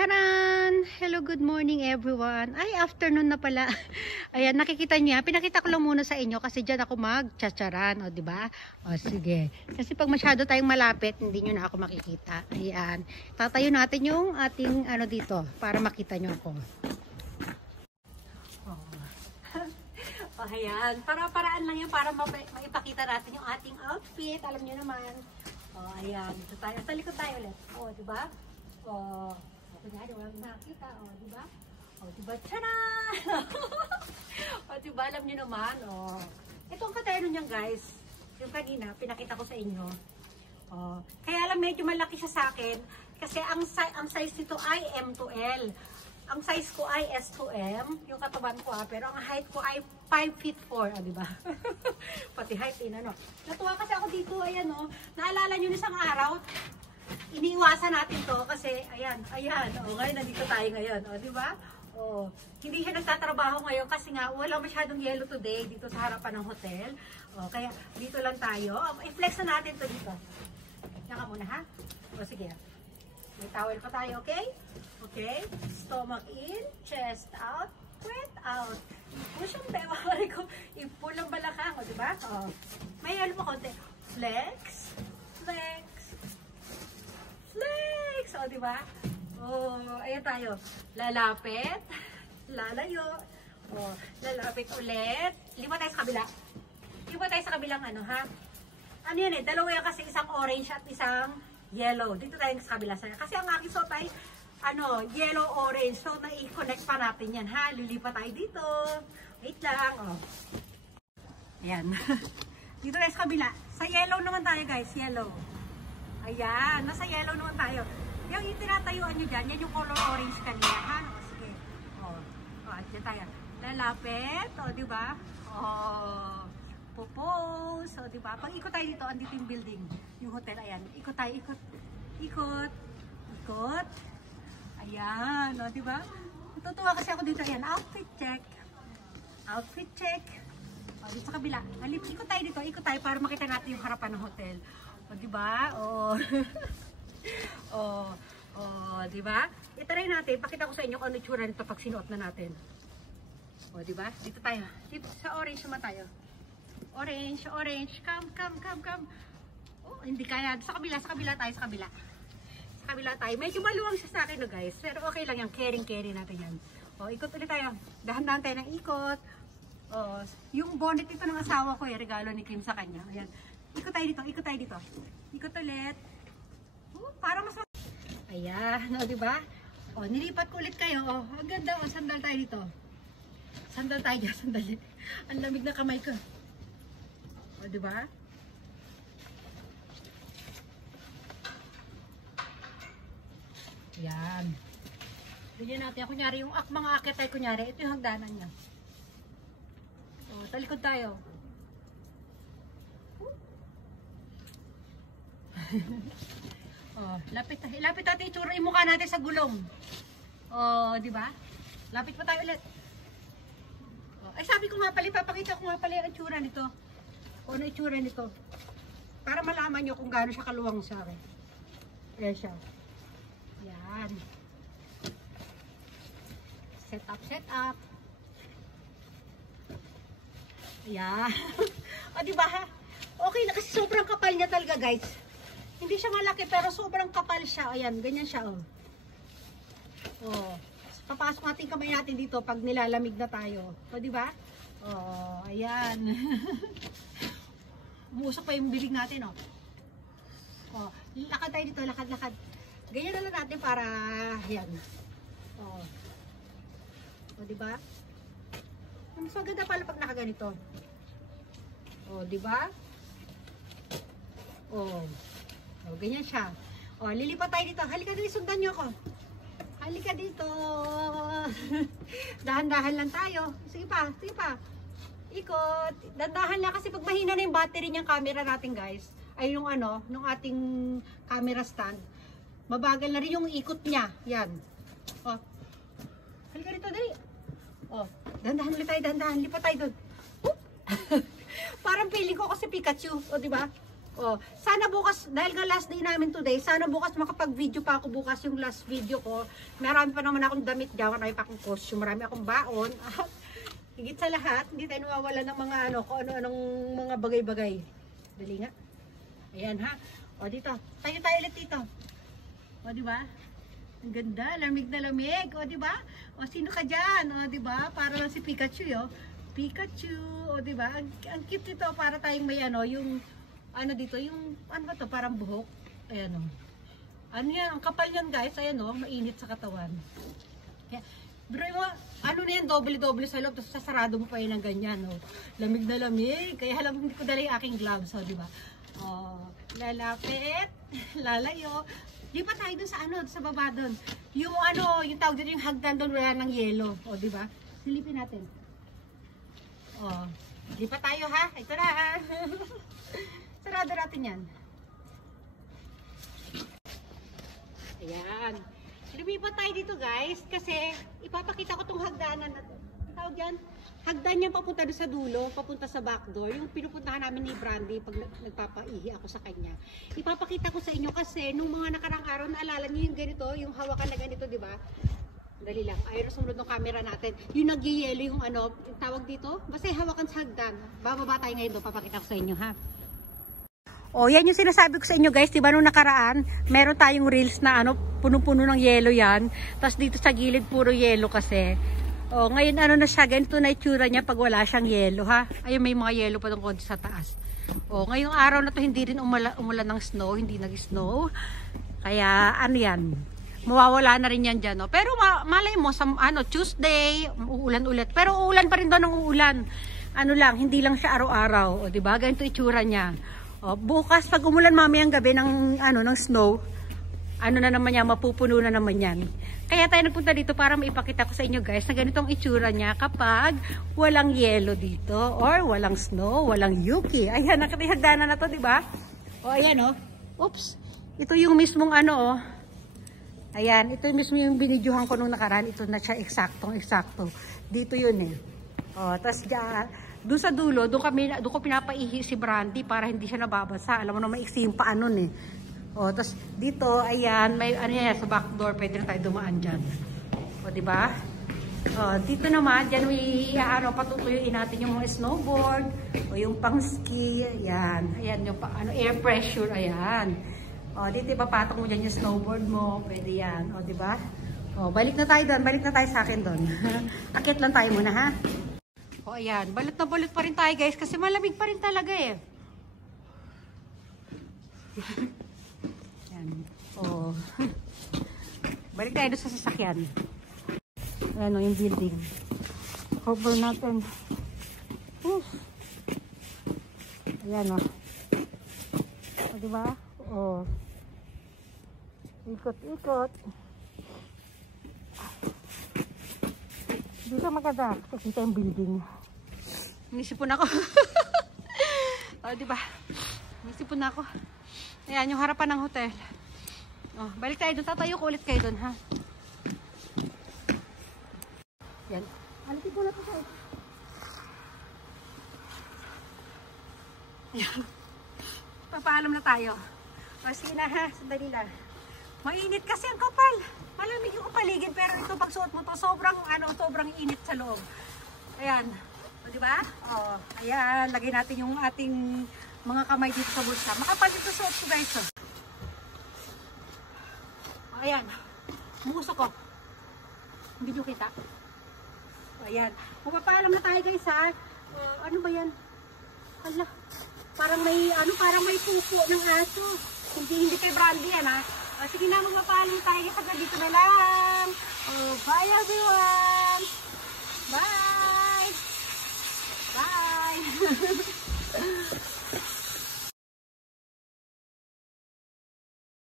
Charan! Hello, good morning everyone. Ay, afternoon na pala. Ayan, nakikita niya. Pinakita ko lang muna sa inyo kasi dyan ako mag-chacharan. O, diba? O, sige. Kasi pag masyado tayong malapit, hindi nyo na ako makikita. Ayan. Tatayo natin yung ating ano dito para makita nyo ako. O, o ayan. Para-paraan lang yun para maipakita natin yung ating outfit. Alam nyo naman. O, ayan. Dito tayo. Sa likod tayo ulit. O, diba? O, kunyari, walang nakita, o, diba? O, diba? Tcharan! O, diba? Alam niyo naman, o. Ito ang katero niyan, guys. Yung kanina, pinakita ko sa inyo. O, kaya lang medyo malaki siya sa akin. Kasi ang size nito ay M to L. Ang size ko ay S to M. Yung katawan ko, pero ang height ko ay 5 feet 4, o, diba? Pati height, ano. Natuwa kasi ako dito, ayan, o. Naalala niyo isang araw, iniiwasan natin to kasi ayan, o ngayon nandito tayo ngayon, o di ba? O, hindi siya nagtatrabaho ngayon kasi nga wala masyadong yellow today dito sa harapan ng hotel. O, kaya dito lang tayo. I-flex na natin to dito. Naka muna ha? O sige. May towel pa tayo, okay? Okay? Stomach in, chest out, breath out. I-push ang bewa ko. I-pull ang balakang, o di ba? O, may ano pa konti. Flex, flex, flex! O, diba? O, ayan tayo. Lalapit. Lalayo. O, lalapit ulit. Lima tayo sa kabila. Lima tayo sa kabilang ano, ha? Ano yan eh? Dalawa yan kasi isang orange at isang yellow. Dito tayo sa kabila. Kasi ang aking suot ay, ano, yellow-orange. So, na-i-connect pa natin yan, ha? Lilipat tayo dito. Wait lang, o. Ayan. Dito tayo sa kabila. Sa yellow naman tayo, guys. Yellow. Ayan, nasa yellow naman tayo. Yung itinatayuan nyo dyan, yan yung color orange kanina, ha? O, sige. O, dyan tayo. Lalapit, o, diba? O, pupose, o, diba? Pag ikot tayo dito, andito yung building, yung hotel, ayan. Ikot tayo, ikot. Ikot. Ikot. Ayan, o, diba? Natutuwa kasi ako dito, ayan. Outfit check. Outfit check. O, dito sa kabila. Ikot tayo dito, ikot tayo para makita natin yung harapan ng hotel. O, diba? O. O, diba? I-try natin. Pakita ko sa inyo kung ano itsura nito pag sinuot na natin. O, diba? Dito tayo. Dito, sa orange naman tayo. Orange, orange. Come. Oh, hindi kaya. Sa kabila tayo, sa kabila. Sa kabila tayo. Medyo maluwang siya sa akin, no, guys. Pero okay lang yan. Carry natin yan. O, ikot ulit tayo. Dahan-dahan tayo ng ikot. O, yung bonnet ito ng asawa ko, regalo ni Kim sa kanya. Ayan. Ikot tayo dito, ikot tayo dito. Ikot ulit. Para mas... Ayan, o, diba? O, nilipat ko ulit kayo. O, ang ganda, o, sandal tayo dito. Sandal tayo dyan, sandal. Ang lamig na kamay ko. O, diba? Ayan. Bigyan natin. Kunyari, yung mga akit tayo, kunyari, ito yung hagdanan niya. O, talikod tayo. Oh, lapit natin itsura yung mukha natin sa gulong. Oh, di ba? Lapit pa tayo ulit. Oh, ay sabi ko nga pala, papakita ko nga pala yung itsura nito. O ano itsura nito? Para malaman nyo kung gaano siya kaluwang sa akin. Ayan siya. Yan. Set up. Ayan. O, di ba ha? Okay na kasi sobrang kapal niya talaga, guys. Hindi siya malaki pero sobrang kapal siya. Ayan, ganyan siya, oh. Oh. Papasok natin kamay natin dito pag nilalamig na tayo. O, di ba? Oh, ayan. Umusok pa yung bilig natin, oh. Oh, lakad tayo dito, lakad. Ganyan na lang natin para ayan. Oh. O, di ba? Mas maganda pala pag nakaganito. O, di ba? Oh. O, ganyan siya. O, lilipat tayo dito. Halika dito, sundan nyo ako. Halika dito. Dahan-dahan lang tayo. Sige pa. Ikot. Dahan-dahan lang kasi pag mahina na yung battery niyang camera natin, guys. Ay, yung ano, nung ating camera stand. Mabagal na rin yung ikot niya. Yan. O. Halika dito, dali. O. Dahan-dahan ulit tayo, dahan-dahan. Lipat tayo doon. Parang feeling ko kasi Pikachu. O, diba? Oh, sana bukas, dahil nga last day namin today, sana bukas makapag-video pa ako bukas yung last video ko. Marami pa naman akong damit dyan, marami pa akong costume, marami akong baon. At higit sa lahat, hindi tayo nawawala ng mga ano, kung ano-anong mga bagay-bagay. Dali nga. Ayan ha. O dito, tayo ulit dito. O di ba? Ang ganda, lamig na lamig. O di ba? O sino ka dyan? O di ba? Para lang si Pikachu yo. Pikachu, o di ba? Ang cute nito para tayong may ano, yung ano dito, yung ano ba to, parang buhok. Ayan o. Ano yan, ang kapal yan guys, ayan o, mainit sa katawan. Kaya, bro mo, ano na yan, doble-doble sa loob, tapos sasarado mo pa yun ng ganyan o. Lamig na lamig, kaya alam, hindi ko dala yung aking gloves o, di ba? O, lalapit, lalayo. Di pa tayo dun sa ano, sa baba dun. Yung ano, yung tawag dito, yung hagdan dun, wala ng yelo. O, di ba? Silipin natin. O, di pa tayo ha, ito na ha. Sarado natin yan. Ayan. Lumipat tayo dito guys kasi ipapakita ko itong hagdanan na ito. Tawag yan? Hagdan yan papunta doon sa dulo, papunta sa back door. Yung pinupuntahan namin ni Brandy pag nagpapaihi ako sa kanya. Ipapakita ko sa inyo kasi nung mga nakarang araw naalala niyo yung ganito, yung hawakan na ganito, di ba? Dali lang. Ayaw sumunod ng camera natin. Yung nag-yelo yung ano, yung tawag dito. Basta hawakan sa hagdan. Bababa tayo ngayon doon, papakita ko sa inyo ha. O, yan yung sinasabi ko sa inyo guys, diba nung nakaraan, meron tayong reels na ano, puno-puno ng yelo yan. Tapos dito sa gilid, puro yelo kasi. O, ngayon ano na siya, ganito na itsura niya pag wala siyang yelo ha. Ayun, may mga yelo pa tungkol sa taas. O, ngayong araw na to hindi rin umulan ng snow, hindi nag-snow. Kaya, ano yan, mawawala na rin yan dyan. No? Pero malay mo, sa ano, Tuesday, uulan ulit. Pero uulan pa rin doon ng uulan. Ano lang, hindi lang siya araw-araw. O, diba? Ganito itsura niya. O, bukas pag umulan mamayang gabi ng ano ng snow, ano na naman yan, mapupuno na naman yan. Kaya tayo nagpunta dito para maipakita ko sa inyo guys na ganitong itsura niya kapag walang yelo dito or walang snow, walang yuki. Ayan, nakatihagdanan na to, di ba? O ayan o. Oops. Ito yung mismong ano o. Ayan, ito yung mismo yung binidyohan ko nung nakaraan. Ito na siya eksaktong-eksakto. Dito yun eh. O, tas dyan. Doon sa dulo, doon ko pinapaihi si Brandy para hindi siya nababasa. Alam mo naman, iksi yung paa nun eh. O, tapos dito, ayan, may ano yan, sa back door, pwede na tayo dumaan dyan. O, diba? O, dito naman, dyan ano, patutuyuin natin yung mga snowboard, o yung pang-ski, ayan. Ayan, yung ano, air pressure, ayan. O, dito ipapatong mo dyan yung snowboard mo, pwede yan. O, diba? O, balik na tayo doon, balik na tayo sa akin doon. Akit lang tayo muna, ha? O ayan, balot na balot pa rin tayo guys kasi malamig pa rin talaga eh. Ayan. O. Balik tayo doon sa sasakyan. Ayan o, yung building. Cover natin. Ayan o. O diba? O. Ikot-ikot. Dito maganda. Kita yung building. Nisipon ako. O, diba? Nisipon ako. Ayan, yung harapan ng hotel. O, balik tayo doon. Tatayo ko ulit kayo doon, ha? Yan. Alitin ko na ito tayo. Ayan. Papaalam na tayo. O, sige na, ha? Sandali lang. Mainit kasi ang kapal. Malamig yung paligid pero ito pag suot mo to sobrang init sa loob. Ayan. O, di ba? O, ayan, lagay natin yung ating mga kamay dito sa bulsa. Makapal dito suot ko guys. O, ayan. Musok ko. Hindi nyo kita. O, ayan. Magpapaalam na tayo guys ha. Ano ba yan? Hala. Parang may pupo ng aso. Hindi kay Brandy yan ha. O, sige na, magpapaalam tayo. Hanggang dito na lang. O, bye everyone. Bye. Bye.